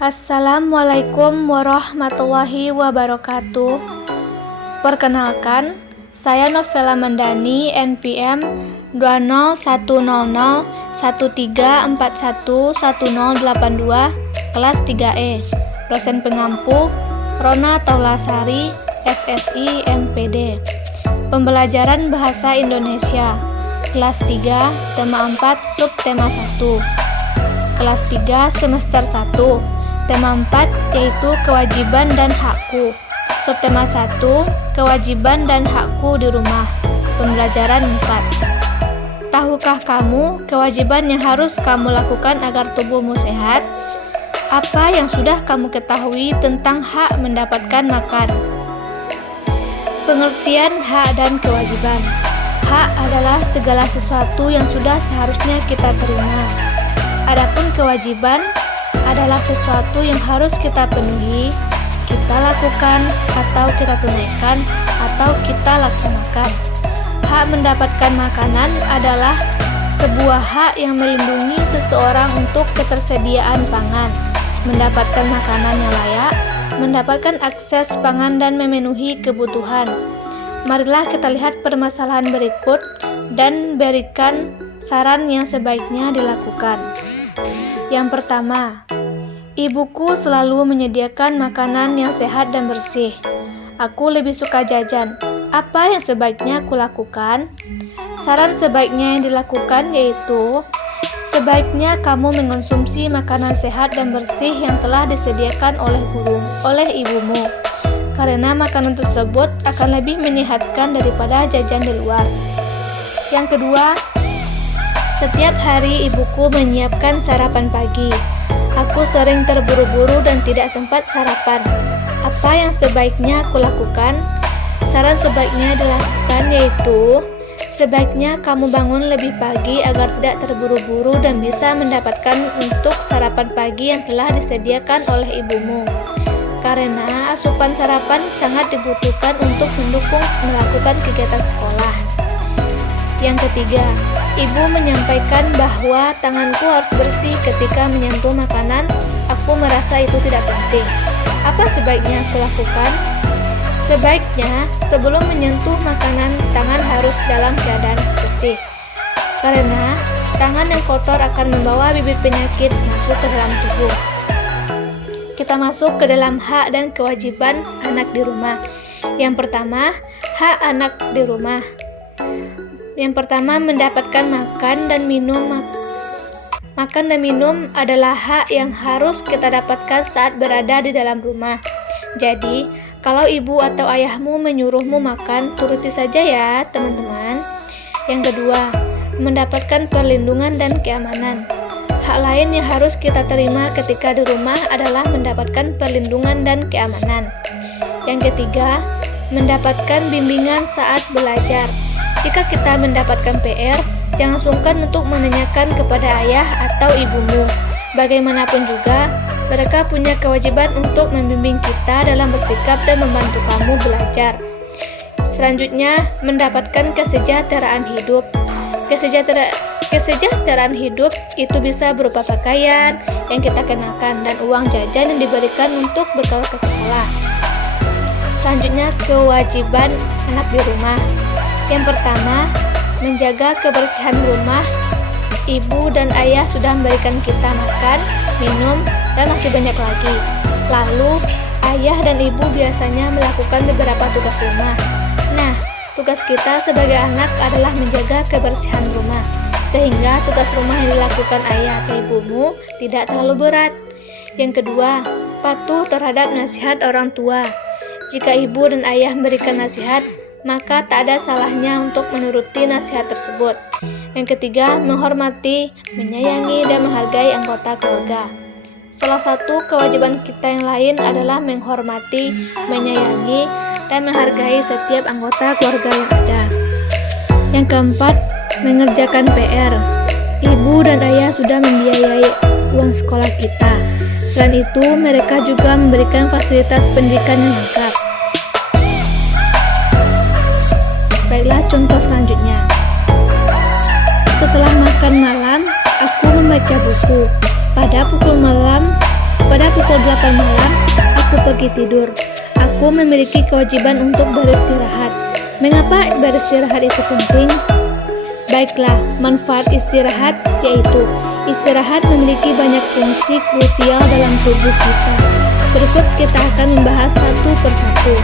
Assalamualaikum warahmatullahi wabarakatuh. Perkenalkan, saya Novela Mandani, NPM 2010134111082, kelas 3E. Dosen pengampu Rona Taulasari, SSI MPD. Pembelajaran Bahasa Indonesia, kelas 3, tema 4, subtema 1. Kelas 3 semester 1, tema 4 yaitu kewajiban dan hakku. Subtema 1, kewajiban dan hakku di rumah. Pembelajaran 4. Tahukah kamu kewajiban yang harus kamu lakukan agar tubuhmu sehat? Apa yang sudah kamu ketahui tentang hak mendapatkan makan? Pengertian hak dan kewajiban. Hak adalah segala sesuatu yang sudah seharusnya kita terima. Adapun kewajiban adalah sesuatu yang harus kita penuhi, kita lakukan, atau kita tunaikan, atau kita laksanakan. Hak mendapatkan makanan adalah sebuah hak yang melindungi seseorang untuk ketersediaan pangan, mendapatkan makanan yang layak, mendapatkan akses pangan dan memenuhi kebutuhan. Marilah kita lihat permasalahan berikut dan berikan saran yang sebaiknya dilakukan. Yang pertama, ibuku selalu menyediakan makanan yang sehat dan bersih. Aku lebih suka jajan. Apa yang sebaiknya aku lakukan? Saran sebaiknya yang dilakukan yaitu sebaiknya kamu mengonsumsi makanan sehat dan bersih yang telah disediakan oleh ibumu. Karena makanan tersebut akan lebih menyehatkan daripada jajan di luar. Yang kedua, setiap hari ibuku menyiapkan sarapan pagi. Aku sering terburu-buru dan tidak sempat sarapan. Apa yang sebaiknya aku lakukan? Saran sebaiknya dilakukan yaitu sebaiknya kamu bangun lebih pagi agar tidak terburu-buru dan bisa mendapatkan untuk sarapan pagi yang telah disediakan oleh ibumu. Karena asupan sarapan sangat dibutuhkan untuk mendukung melakukan kegiatan sekolah. Yang ketiga, ibu menyampaikan bahwa tanganku harus bersih ketika menyentuh makanan. Aku merasa itu tidak penting. Apa sebaiknya aku lakukan? Sebaiknya sebelum menyentuh makanan, tangan harus dalam keadaan bersih. Karena tangan yang kotor akan membawa bibit penyakit masuk ke dalam tubuh. Kita masuk ke dalam hak dan kewajiban anak di rumah. Yang pertama, hak anak di rumah. Yang pertama, mendapatkan makan dan minum. Makan dan minum adalah hak yang harus kita dapatkan saat berada di dalam rumah. Jadi, kalau ibu atau ayahmu menyuruhmu makan, turuti saja ya, teman-teman. Yang kedua, mendapatkan perlindungan dan keamanan. Hak lain yang harus kita terima ketika di rumah adalah mendapatkan perlindungan dan keamanan. Yang ketiga, mendapatkan bimbingan saat belajar. Jika kita mendapatkan PR, jangan sungkan untuk menanyakan kepada ayah atau ibumu. Bagaimanapun juga, mereka punya kewajiban untuk membimbing kita dalam bersikap dan membantu kamu belajar. Selanjutnya, mendapatkan kesejahteraan hidup. Kesejahteraan hidup itu bisa berupa pakaian yang kita kenakan dan uang jajan yang diberikan untuk bekal ke sekolah. Selanjutnya, kewajiban anak di rumah. Yang pertama, menjaga kebersihan rumah. Ibu dan ayah sudah memberikan kita makan, minum, dan masih banyak lagi. Lalu, ayah dan ibu biasanya melakukan beberapa tugas rumah. Nah, tugas kita sebagai anak adalah menjaga kebersihan rumah, sehingga tugas rumah yang dilakukan ayah atau ibumu tidak terlalu berat. Yang kedua, patuh terhadap nasihat orang tua. Jika ibu dan ayah memberikan nasihat, maka tak ada salahnya untuk menuruti nasihat tersebut. Yang ketiga, menghormati, menyayangi, dan menghargai anggota keluarga. Salah satu kewajiban kita yang lain adalah menghormati, menyayangi, dan menghargai setiap anggota keluarga yang ada. Yang keempat, mengerjakan PR. Ibu dan ayah sudah membiayai uang sekolah kita. Selain itu, mereka juga memberikan fasilitas pendidikan yang lengkap. Baiklah, contoh selanjutnya. Setelah makan malam, aku membaca buku. Pada pukul pukul 8 malam, aku pergi tidur. Aku memiliki kewajiban untuk beristirahat. Mengapa beristirahat itu penting? Baiklah, manfaat istirahat yaitu istirahat memiliki banyak fungsi krusial dalam tubuh kita. Berikut kita akan membahas satu persatu.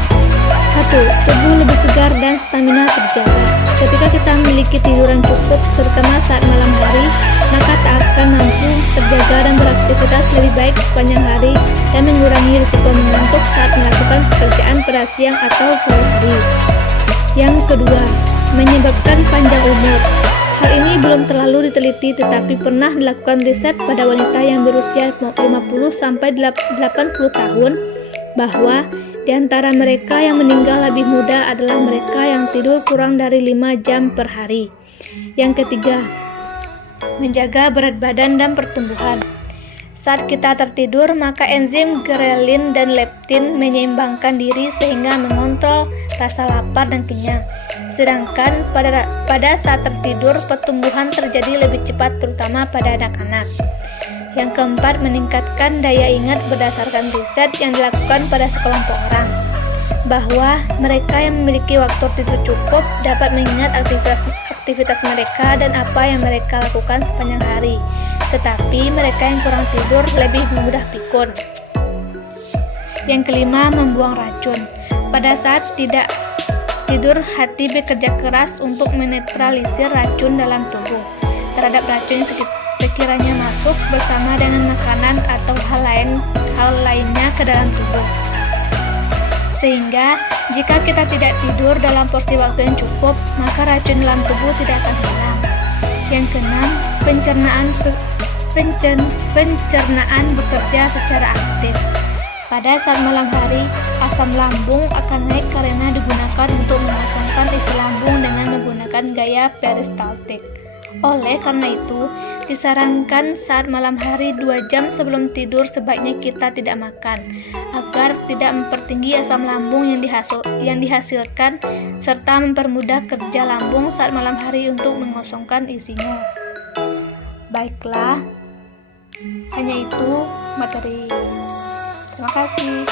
1. Tubuh lebih segar dan stamina terjaga. Ketika kita memiliki tidur yang cukup, terutama saat malam hari, maka tak akan mampu terjaga dan beraktivitas lebih baik sepanjang hari dan mengurangi risiko mengantuk saat melakukan pekerjaan pada siang atau sore hari. Yang kedua, menyebabkan panjang umur. Hal ini belum terlalu diteliti tetapi pernah dilakukan riset pada wanita yang berusia 50-80 tahun bahwa di antara mereka yang meninggal lebih muda adalah mereka yang tidur kurang dari 5 jam per hari. Yang ketiga, menjaga berat badan dan pertumbuhan. Saat kita tertidur, maka enzim grelin dan leptin menyeimbangkan diri sehingga mengontrol rasa lapar dan kenyang. Sedangkan pada saat tertidur, pertumbuhan terjadi lebih cepat terutama pada anak-anak. Yang keempat, meningkatkan daya ingat berdasarkan riset yang dilakukan pada sekelompok orang, bahwa mereka yang memiliki waktu tidur cukup dapat mengingat aktivitas mereka dan apa yang mereka lakukan sepanjang hari. Tetapi mereka yang kurang tidur lebih mudah pikun. Yang kelima, membuang racun. Pada saat tidak tidur, hati bekerja keras untuk menetralisir racun dalam tubuh terhadap racun yang sekiranya masuk bersama dengan makanan atau hal lainnya ke dalam tubuh. Sehingga jika kita tidak tidur dalam porsi waktu yang cukup, maka racun dalam tubuh tidak akan hilang. Yang keenam, pencernaan bekerja secara aktif. Pada saat malam hari, asam lambung akan naik karena digunakan untuk mengosongkan isi lambung dengan menggunakan gaya peristaltik. Oleh karena itu, disarankan saat malam hari 2 jam sebelum tidur sebaiknya kita tidak makan, agar tidak mempertinggi asam lambung yang dihasilkan serta mempermudah kerja lambung saat malam hari untuk mengosongkan isinya. Baiklah, hanya itu materi. Terima kasih.